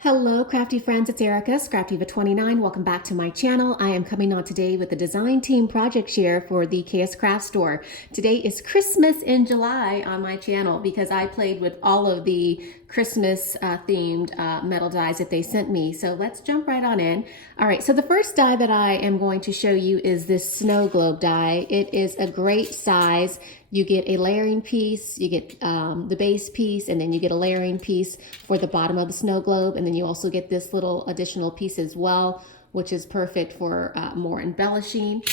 Hello, crafty friends. It's Erica, ScrapTiva29. Welcome back to my channel. I am coming on today with the design team project share for the KSCRAFT store. Today is Christmas in July on my channel because I played with all of the Christmas themed metal dies that they sent me. So let's jump right on in. All right, so the first die that I am going to show you is this snow globe die. It is a great size. You get a layering piece, you get the base piece, and then you get a layering piece for the bottom of the snow globe. And then you also get this little additional piece as well, which is perfect for more embellishing.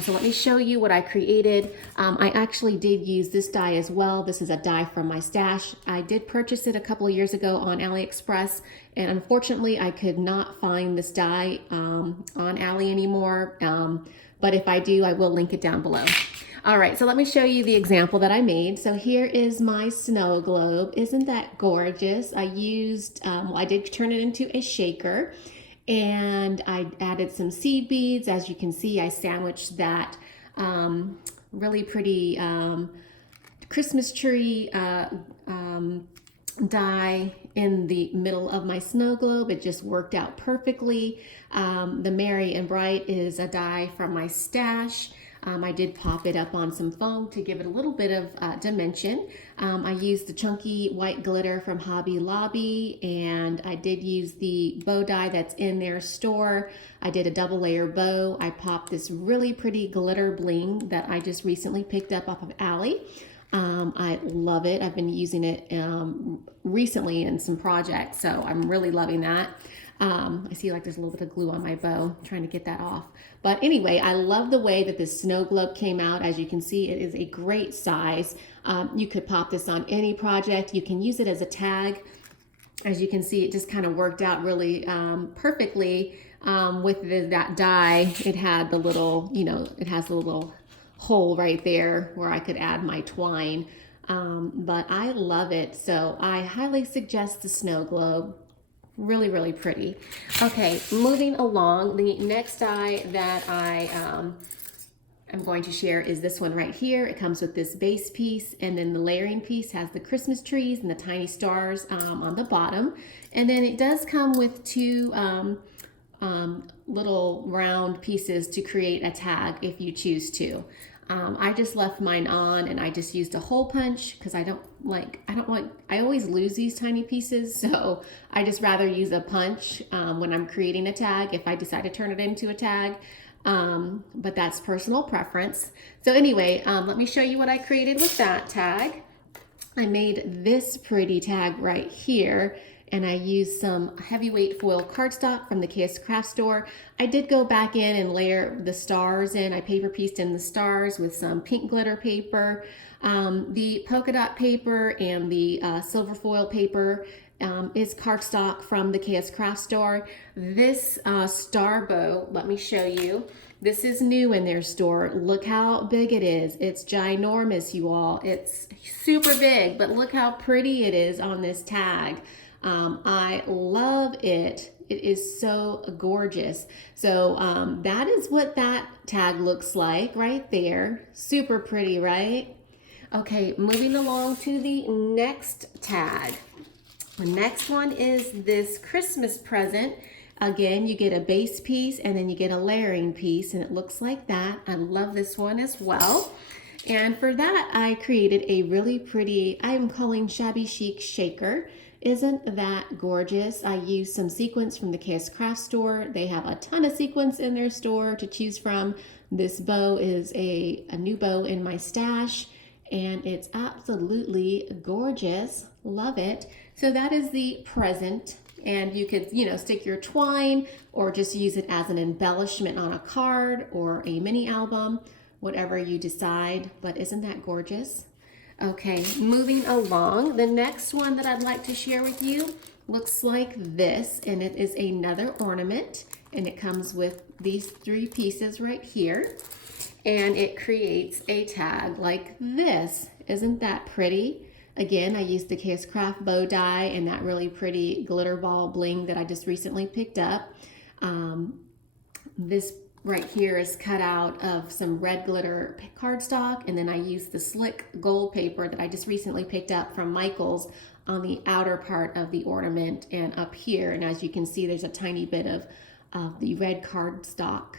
So let me show you what I created. I actually did use this die as well. This is a die from my stash. I did purchase it a couple of years ago on AliExpress, and unfortunately I could not find this die on Ali anymore. But if I do, I will link it down below. All right, so let me show you the example that I made. So here is my snow globe. Isn't that gorgeous? I used, I did turn it into a shaker, and I added some seed beads. As you can see, I sandwiched that really pretty Christmas tree die in the middle of my snow globe. It just worked out perfectly. The Merry and Bright is a die from my stash. I did pop it up on some foam to give it a little bit of dimension. I used the chunky white glitter from Hobby Lobby, and I did use the bow die that's in their store. I did a double layer bow. I popped this really pretty glitter bling that I just recently picked up off of Ali. I love it. I've been using it recently in some projects, so I'm really loving that. I see like there's a little bit of glue on my bow. I'm trying to get that off. But anyway, I love the way that this snow globe came out. As you can see, it is a great size. You could pop this on any project. You can use it as a tag. As you can see, it just kind of worked out really perfectly with that die. It had the little, it has a little hole right there where I could add my twine. But I love it. So I highly suggest the snow globe. Really, really pretty. Okay, moving along, the next die that I am going to share is this one right here. It comes with this base piece, and then the layering piece has the Christmas trees and the tiny stars on the bottom. And then it does come with two little round pieces to create a tag if you choose to. I just left mine on, and I just used a hole punch because I always lose these tiny pieces, so I just rather use a punch when I'm creating a tag if I decide to turn it into a tag. But that's personal preference. So anyway, let me show you what I created with that tag. I made this pretty tag right here, and I used some heavyweight foil cardstock from the KSCRAFT store. I did go back in and layer the stars in. I paper pieced in the stars with some pink glitter paper. The polka dot paper and the silver foil paper is cardstock from the KSCRAFT store. This star bow, let me show you. This is new in their store. Look how big it is. It's ginormous, you all. It's super big, but look how pretty it is on this tag. I love it. It is so gorgeous. So that is what that tag looks like right there. Super pretty, right? Okay, moving along to the next tag. The next one is this Christmas present. Again, you get a base piece and then you get a layering piece, and it looks like that. I love this one as well. And for that, I created a really pretty, I'm calling shabby chic shaker. Isn't that gorgeous? I used some sequins from the KSCRAFT store. They have a ton of sequins in their store to choose from. This bow is a new bow in my stash, and it's absolutely gorgeous. Love it. So that is the present, and you could, stick your twine or just use it as an embellishment on a card or a mini album, whatever you decide. But isn't that gorgeous? Okay, moving along, the next one that I'd like to share with you looks like this, and it is another ornament, and it comes with these three pieces right here, and it creates a tag like this. Isn't that pretty? Again, I used the KSCRAFT bow die and that really pretty glitter ball bling that I just recently picked up. This right here is cut out of some red glitter cardstock, and then I used the slick gold paper that I just recently picked up from Michael's on the outer part of the ornament and up here. And as you can see, there's a tiny bit of the red cardstock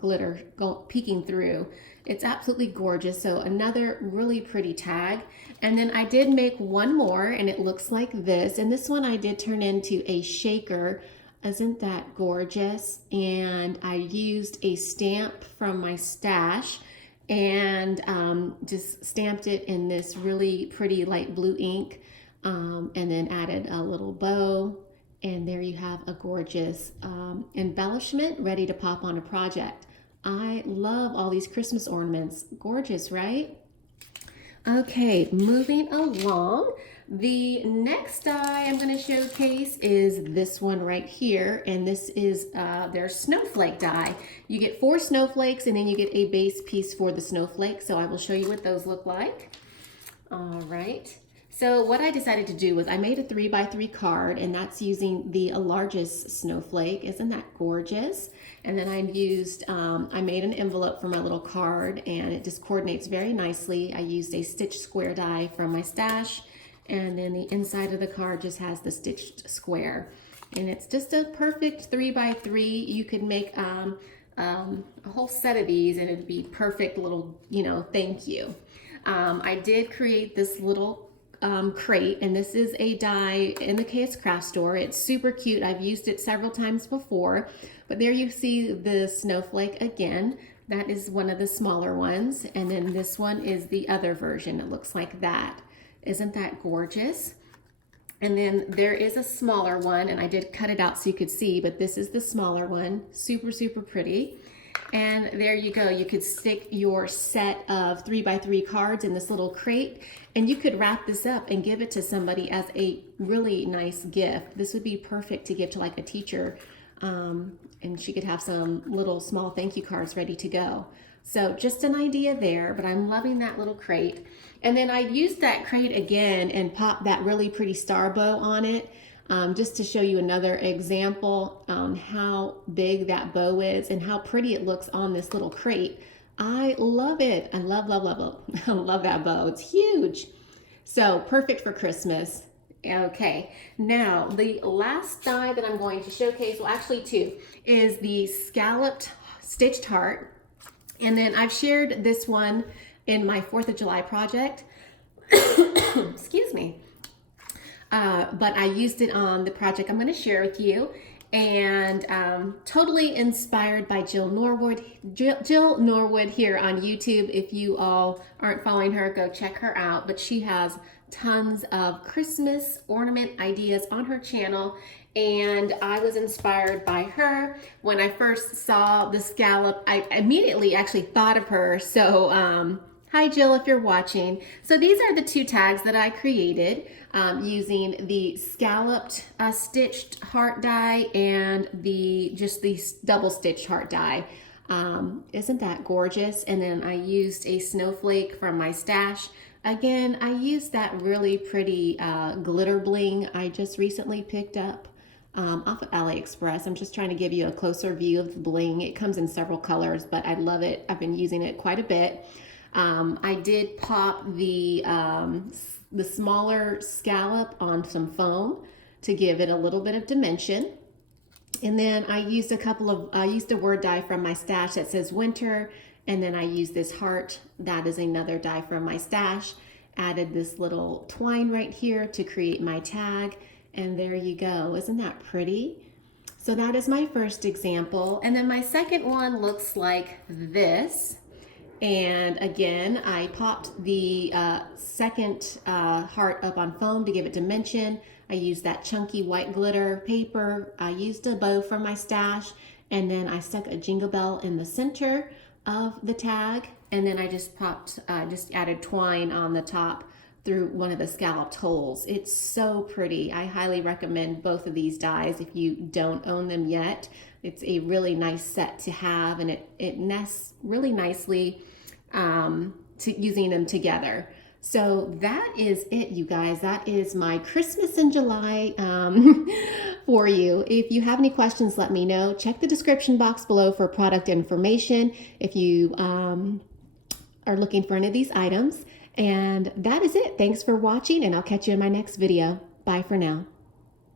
glitter peeking through. It's absolutely gorgeous. So another really pretty tag. And then I did make one more, and it looks like this. And this one I did turn into a shaker. Isn't that gorgeous? And I used a stamp from my stash and just stamped it in this really pretty light blue ink, and then added a little bow. And there you have a gorgeous embellishment ready to pop on a project. I love all these Christmas ornaments. Gorgeous, right? Okay, moving along. The next die I'm going to showcase is this one right here, and this is their Snowflake die. You get 4 snowflakes, and then you get a base piece for the snowflake, so I will show you what those look like. All right. So what I decided to do was I made a 3x3 card, and that's using the largest snowflake. Isn't that gorgeous? And then I used, I made an envelope for my little card, and it just coordinates very nicely. I used a stitched square die from my stash, and then the inside of the card just has the stitched square. And it's just a perfect 3x3. You could make a whole set of these, and it'd be perfect little, thank you. I did create this little crate, and this is a die in the KSCRAFT store. It's super cute. I've used it several times before, but there you see the snowflake again. That is one of the smaller ones, and then this one is the other version. It looks like that. Isn't that gorgeous? And then there is a smaller one, and I did cut it out so you could see, but this is the smaller one. Super, super pretty. And there you go. You could stick your set of 3x3 cards in this little crate, and you could wrap this up and give it to somebody as a really nice gift. This would be perfect to give to like a teacher, and she could have some little small thank you cards ready to go. So just an idea there, but I'm loving that little crate. And then I used that crate again and popped that really pretty star bow on it. Just to show you another example on how big that bow is and how pretty it looks on this little crate. I love it. I love, love, love, love. I love that bow. It's huge. So perfect for Christmas. Okay, now the last die that I'm going to showcase, well actually 2, is the Scalloped Stitched Heart. And then I've shared this one in my 4th of July project. Excuse me. But I used it on the project I'm going to share with you, and totally inspired by Jill Norwood here on YouTube. If you all aren't following her, go check her out. But she has tons of Christmas ornament ideas on her channel, and I was inspired by her. When I first saw the scallop, I immediately actually thought of her. So hi Jill, if you're watching. So these are the 2 tags that I created using the Scalloped stitched heart die and just the double stitched heart die. Isn't that gorgeous? And then I used a snowflake from my stash. Again, I used that really pretty glitter bling I just recently picked up off of AliExpress. I'm just trying to give you a closer view of the bling. It comes in several colors, but I love it. I've been using it quite a bit. I did pop the smaller scallop on some foam to give it a little bit of dimension. And then I used I used a word die from my stash that says winter. And then I used this heart. That is another die from my stash. Added this little twine right here to create my tag. And there you go. Isn't that pretty? So that is my first example. And then my second one looks like this. And again, I popped the second heart up on foam to give it dimension. I used that chunky white glitter paper. I used a bow from my stash, and then I stuck a jingle bell in the center of the tag. And then I just just added twine on the top through one of the scalloped holes. It's so pretty. I highly recommend both of these dies if you don't own them yet. It's a really nice set to have, and it nests really nicely using them together. So that is it, you guys. That is my Christmas in July for you. If you have any questions, let me know. Check the description box below for product information if you are looking for any of these items. And that is it. Thanks for watching, and I'll catch you in my next video. Bye for now.